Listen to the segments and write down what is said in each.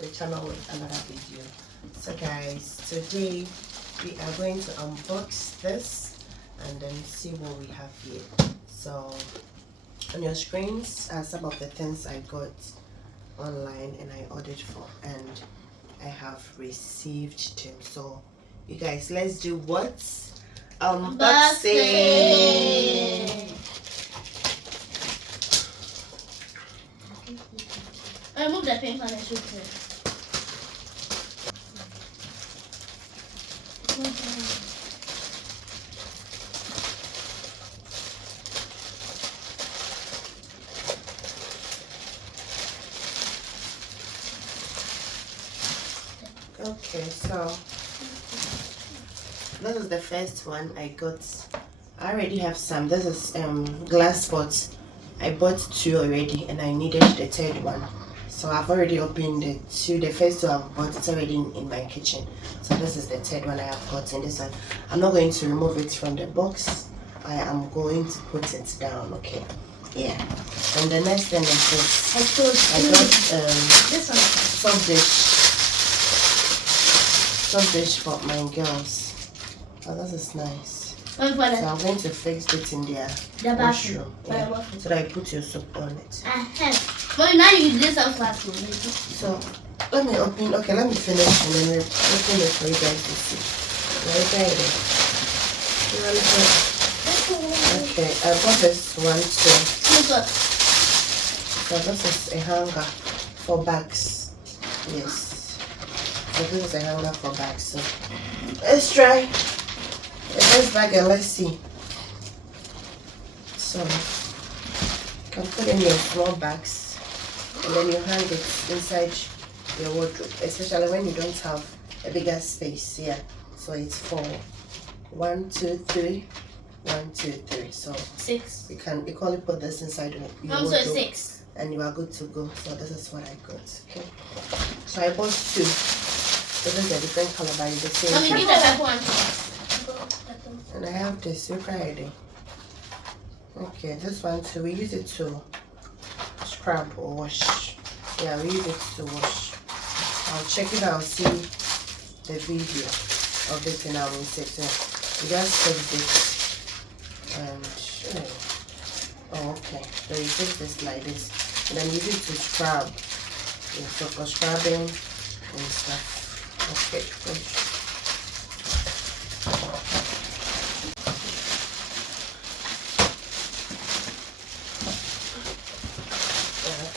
to the channel with another video. So guys, today we are going to unbox this and then see what we have here. So on your screens are some of the things I got online and I ordered for, and I have received them. So you guys, let's do what? Unboxing. I move the paper and I shoot it. Okay, so this is the first one I got. I already have some. This is glass pots. I bought 2 already and I needed the 3rd one. So I've already opened the 2. The first 2 I've bought, it's already in my kitchen. So this is the 3rd one I have gotten. This one, I'm not going to remove it from the box. I am going to put it down, okay? Yeah. And the next thing is this. I got this one. Soft dish for my girls. Oh, this is nice. So I'm going to fix it in their washroom. Yeah. So that I put your soap on it. But now you do some fast food. So let me open. Okay, let me finish and then we'll open it for you guys to see. Okay, I bought this one too. So this is a hanger for bags. Yes. So this is a hanger for bags. So let's try the first bag and let's see. So you can put in your small bags and then you hang it inside your wardrobe, especially when you don't have a bigger space here. So it's for 1, 2, 3, 1, 2, 3. So 6. you can equally put this inside your So wardrobe 6. and you are good to go. So this is what I got. Okay. So I bought 2. This is a different color, but it's the same. Let me give the purple one. And I have this. You Friday. Okay, this one too. We use it to scrub or wash. Yeah, we use it to wash. I'll check it out, see the video of it and I will say so. You just fix it and oh, okay. So you fix this like this, and then use it to scrub. Yeah, so for scrubbing and stuff. Okay, good.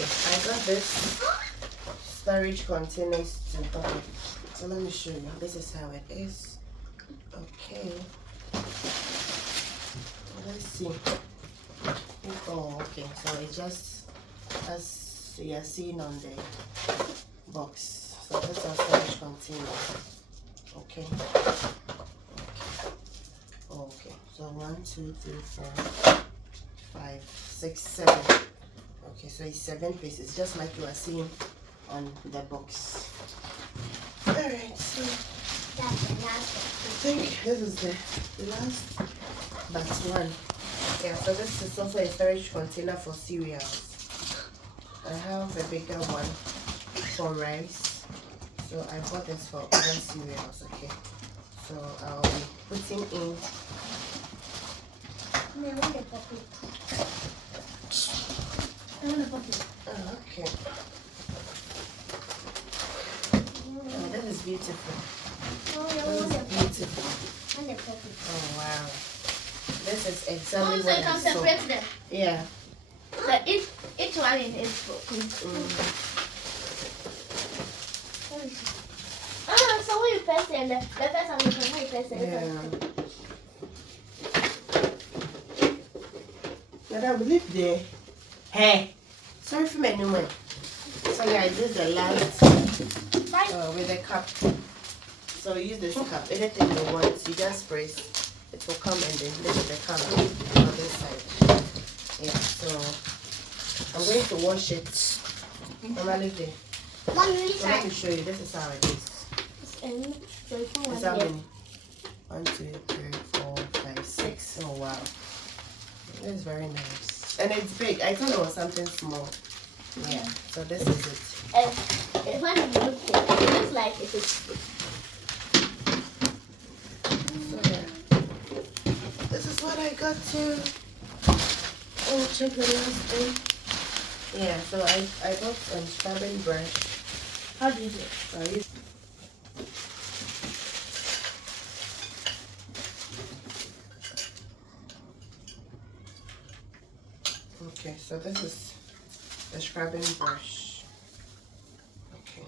I got this storage containers to buy. So let me show you. This is how it is. Okay. Let's see. Oh, okay. So it's just as you are seeing on the box. So this is our storage containers. Okay. Okay. So 1, 2, 3, 4, 5, 6, 7. Okay, so it's 7 pieces, just like you are seeing on the box. Alright, so I think this is the last but one. Yeah, so this is also a storage container for cereals. I have a bigger one for rice. So I bought this for other cereals, okay. So I'll be putting in. Oh, okay. Oh, this is beautiful. This is beautiful. Oh wow. This is exactly what I saw. Yeah. So each one is for so when you press it, the first one you can press it. Yeah. I believe the hey. Sorry for my new one. So guys, this is the last with the cup. So use this cup. Anything you want, you just press. It will come and then this is the cup on this side. Yeah. So I'm going to wash it. Normally there. So let me show you. This is how it is. It's how many? 1, 2, 3, 4, 5, 6. Oh wow. It is very nice. And it's big. I thought it was something small. Yeah. So this is it. And when you look at it, it looks like it is. So yeah, this is what I got to. Oh, check the last thing. Yeah, so I got scrubbing brush. How do you do it? Okay, so this is the scrubbing brush. Okay.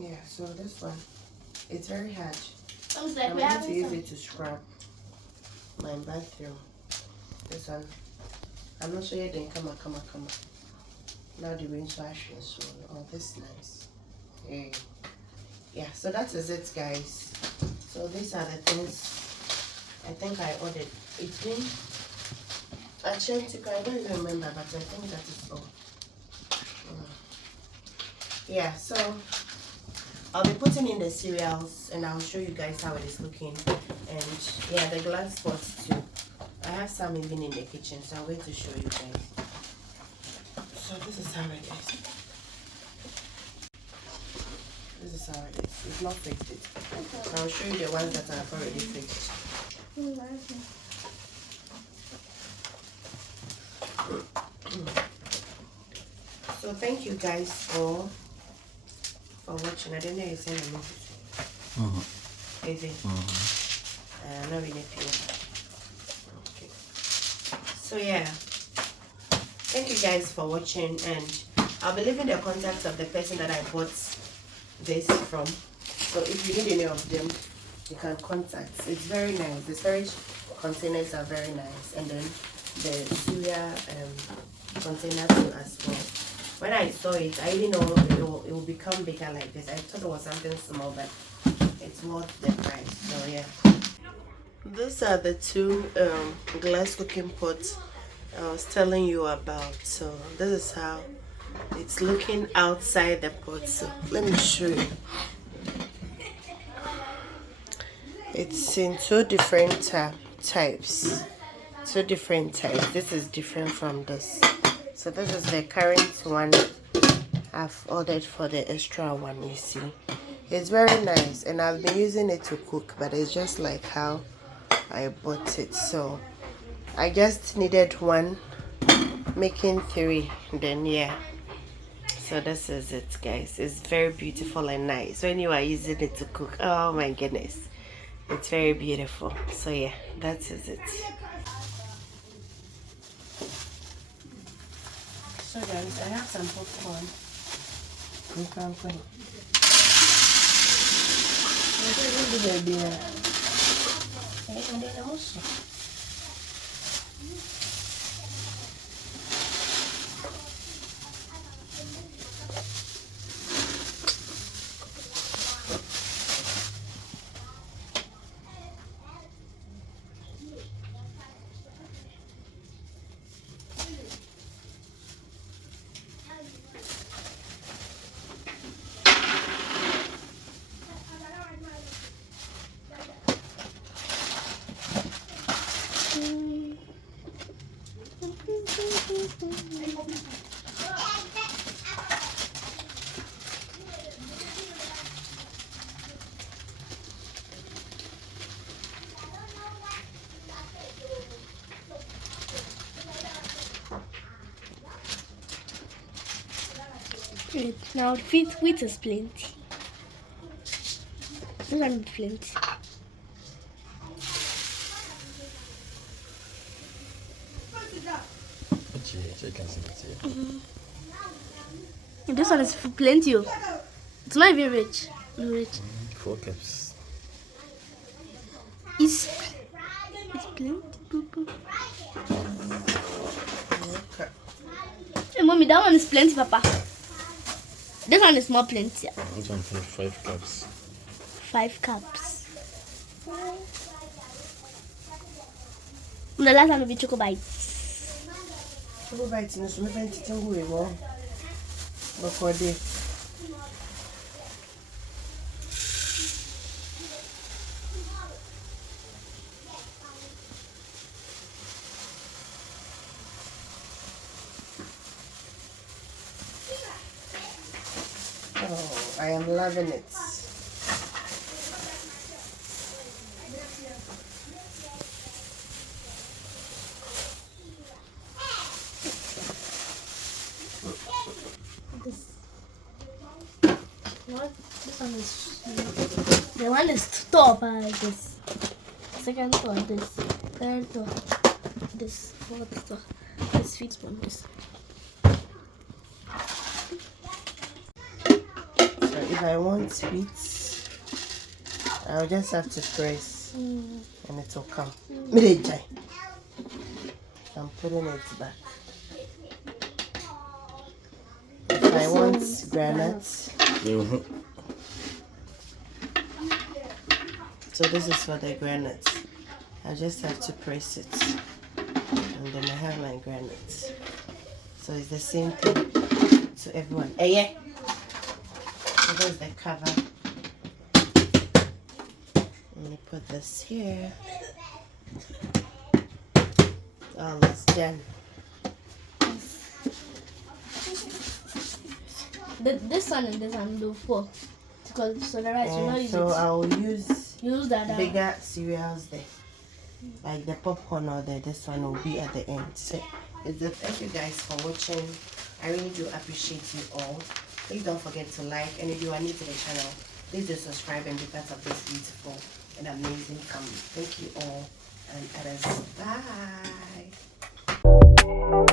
Yeah, so this one, it's very hard. Sounds like I'm we're going to having use some. it to scrub my bathroom. This one, I'm not sure yet. Then come on. Now the rinse wash is so. Oh, this is nice. Yeah. So that is it, guys. So these are the things I think I ordered. It's been a change. I don't even remember, but I think that is all. Yeah. So I'll be putting in the cereals and I'll show you guys how it is looking. And yeah, the glass pots too. I have some even in the kitchen, so I'm going to show you guys. So this is how it is. This is how it is. It's not fixed it. So I'll show you the ones that I've already fixed. So thank you guys for watching. I don't know you're saying a movie. Is it? Not really few. Okay. So yeah. Thank you guys for watching, and I'll be leaving the contacts of the person that I bought this from. So if you need any of them, you can contact. It's very nice. The storage containers are very nice, and then the cereal container too as well. When I saw it, I didn't know it will become bigger like this. I thought it was something small, but it's worth the price. So yeah. These are the two glass cooking pots I was telling you about. So this is how it's looking outside the pot. So let me show you. It's in two different types. Two different types. This is different from this. So this is the current one I've ordered for the extra one, you see. It's very nice, and I've been using it to cook, but it's just like how I bought it. So I just needed one, making three, then yeah. So this is it, guys. It's very beautiful and nice. So anyway, using it to cook, oh my goodness, it's very beautiful. So yeah, that is it. So guys, I have some popcorn. Now wheat is plenty. This one is plenty. This one is plenty. It's not even rich. No rich. 4 cups. It's plenty. Okay. Hey, mommy, that one is plenty, Papa. This one is more plenty. This one for 5 cups. 5 cups. The last one will be choco bites. Choco bites no so me fan titingu we mo. Before Oh, I am loving it. This what? This one is the one is top. This second top. This third top. This fourth top. This fixed one. This. So if I want sweet, I'll just have to press and it will come. I'm putting it back. If I want granuts, so this is for the granuts. I just have to press it, and then I have my granuts. So it's the same thing to everyone. Hey, yeah. So there's the cover. Let me put this here. Almost done. This one and this one do 4 because so the rice you know use So it. I'll use that bigger cereals there, like the popcorn or this one will be at the end. So thank you guys for watching. I really do appreciate you all. Please don't forget to like, and if you are new to the channel, please do subscribe and be part of this beautiful and amazing family. Thank you all, and others. Bye.